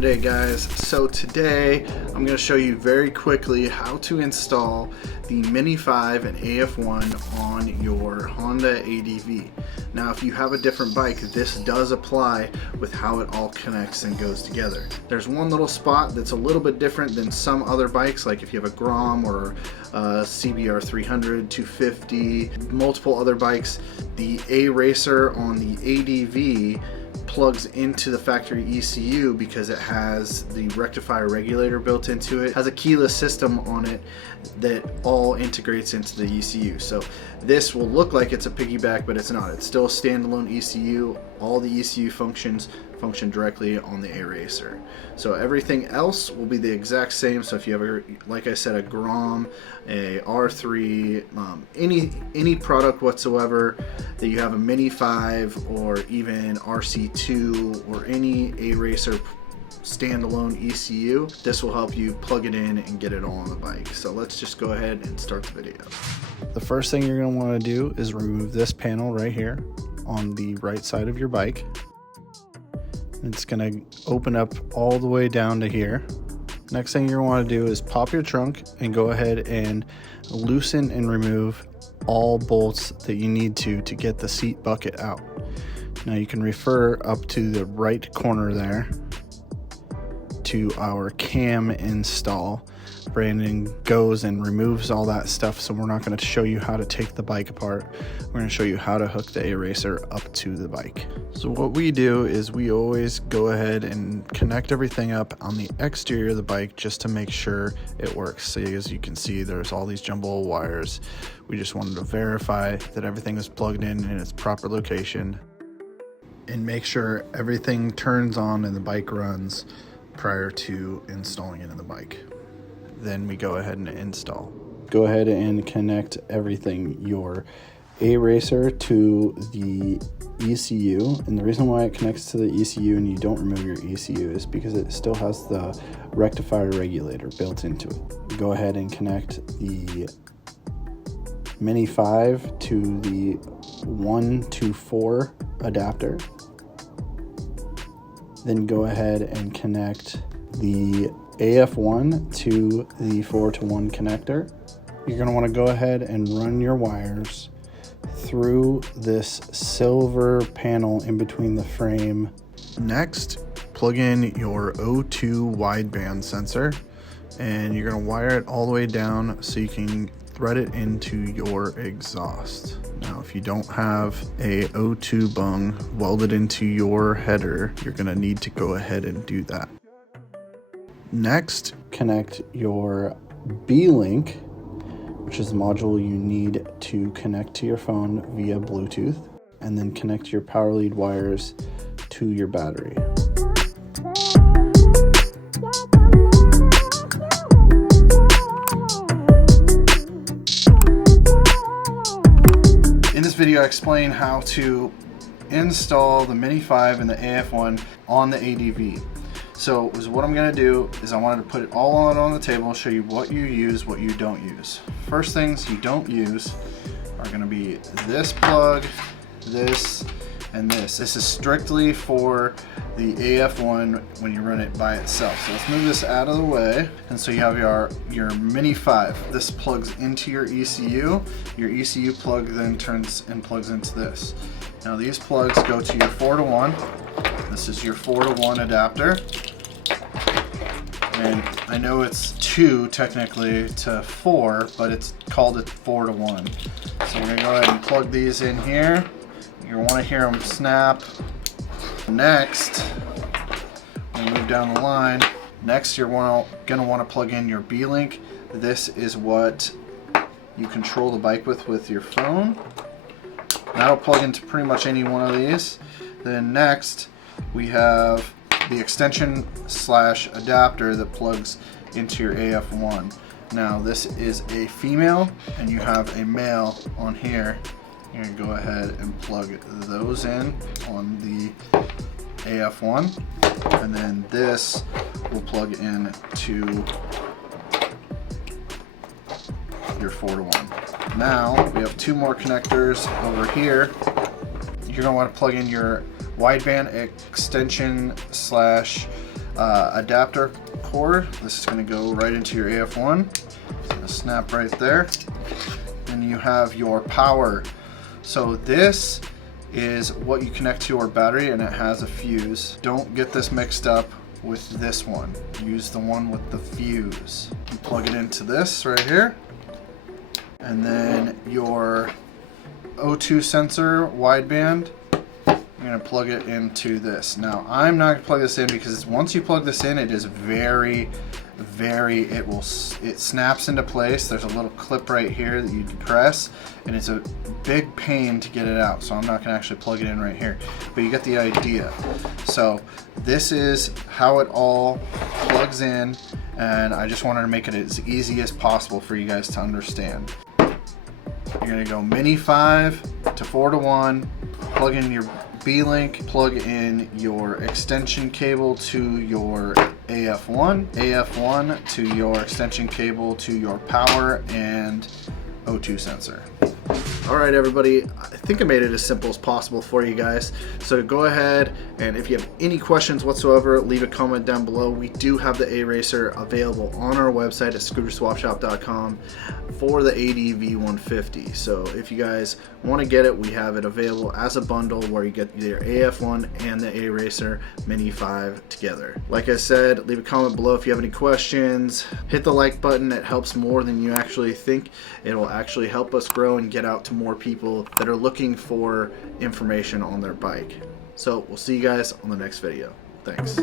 today, guys? So today I'm going to show you very quickly how to install the Mini 5 and Af1 on your Honda ADV. Now if you have a different bike, this does apply with how it all connects and goes together. There's one little spot that's a little bit different than some other bikes, like if you have a Grom or a CBR 300, 250, multiple other bikes. The aRacer on the ADV plugs into the factory ECU because it has the rectifier regulator built into it. It has a keyless system on it that all integrates into the ECU. So this will look like it's a piggyback, but it's not. It's still a standalone ECU. All the ECU functions function directly on the aRacer. So everything else will be the exact same. So if you have, like I said, a Grom, a R3, any product whatsoever that you have a Mini 5 or even RC2 or any aRacer standalone ECU, this will help you plug it in and get it all on the bike. So let's just go ahead and start the video. The first thing you're going to want to do is remove this panel right here on the right side of your bike. It's going to open up all the way down to here. Next thing you're going to want to do is pop your trunk and go ahead and loosen and remove all bolts that you need to get the seat bucket out. Now you can refer up to the right corner there to our cam install. Brandon goes and removes all that stuff, so we're not going to show you how to take the bike apart. We're going to show you how to hook the aRacer up to the bike. So what we do is we always go ahead and connect everything up on the exterior of the bike just to make sure it works. So as you can see, there's all these jumbo wires. We just wanted to verify that everything is plugged in its proper location and make sure everything turns on and the bike runs prior to installing it in the bike. Then we go ahead and install. Go ahead and connect everything, your aRacer to the ECU. And the reason why it connects to the ECU and you don't remove your ECU is because it still has the rectifier regulator built into it. Go ahead and connect the Mini 5 to the 1 to 4 adapter. Then go ahead and connect the Af1 to the 4-to-1 connector. You're going to want to go ahead and run your wires through this silver panel in between the frame. Next, plug in your O2 wideband sensor, and you're going to wire it all the way down so you can thread it into your exhaust. Now, if you don't have a O2 bung welded into your header, you're going to need to go ahead and do that. Next, connect your B-Link, which is the module you need to connect to your phone via Bluetooth, and then connect your power lead wires to your battery. In this video, I explain how to install the Mini 5 and the Af1 on the ADV. So what I'm going to do is I wanted to put it all on the table, show you what you use, what you don't use. First things you don't use are going to be this plug, this, and this. This is strictly for the Af1 when you run it by itself. So let's move this out of the way. And so you have your Mini 5. This plugs into your ECU. Your ECU plug then turns and plugs into this. Now these plugs go to your 4-to-1. This is your 4-to-1 adapter. And I know it's 2 technically to 4, but it's called a 4-to-1. So we're going to go ahead and plug these in here. You want to hear them snap. Next, we move down the line. Next, you're going to want to plug in your B-Link. This is what you control the bike with your phone. That'll plug into pretty much any one of these. Then next, we have the extension / adapter that plugs into your Af1. Now this is a female and you have a male on here. You're going to go ahead and plug those in on the Af1, and then this will plug in to your 4-to-1. Now we have 2 more connectors over here. You're going to want to plug in your wideband extension / adapter cord. This is going to go right into your Af1. It's going to snap right there. And you have your power. So this is what you connect to your battery, and it has a fuse. Don't get this mixed up with this one. Use the one with the fuse. You plug it into this right here, and then your O2 sensor wideband, I'm going to plug it into this. Now I'm not going to plug this in because once you plug this in, it is it snaps into place. There's a little clip right here that you can press, and it's a big pain to get it out, so I'm not going to actually plug it in right here, but you get the idea. So this is how it all plugs in, and I just wanted to make it as easy as possible for you guys to understand. You're going to go mini 5 to 4-to-1, plug in your B-Link, plug in your extension cable to your Af1, Af1 to your extension cable to your power and O2 sensor. Alright everybody, I think I made it as simple as possible for you guys. So go ahead, and if you have any questions whatsoever, leave a comment down below. We do have the aRacer available on our website at Scooterswapshop.com for the Adv150. So if you guys want to get it, we have it available as a bundle where you get your Af1 and the aRacer Mini 5 together. Like I said, leave a comment below if you have any questions. Hit the like button. It helps more than you actually think. It will actually help us grow and get out to more people that are looking for information on their bike. So we'll see you guys on the next video. Thanks.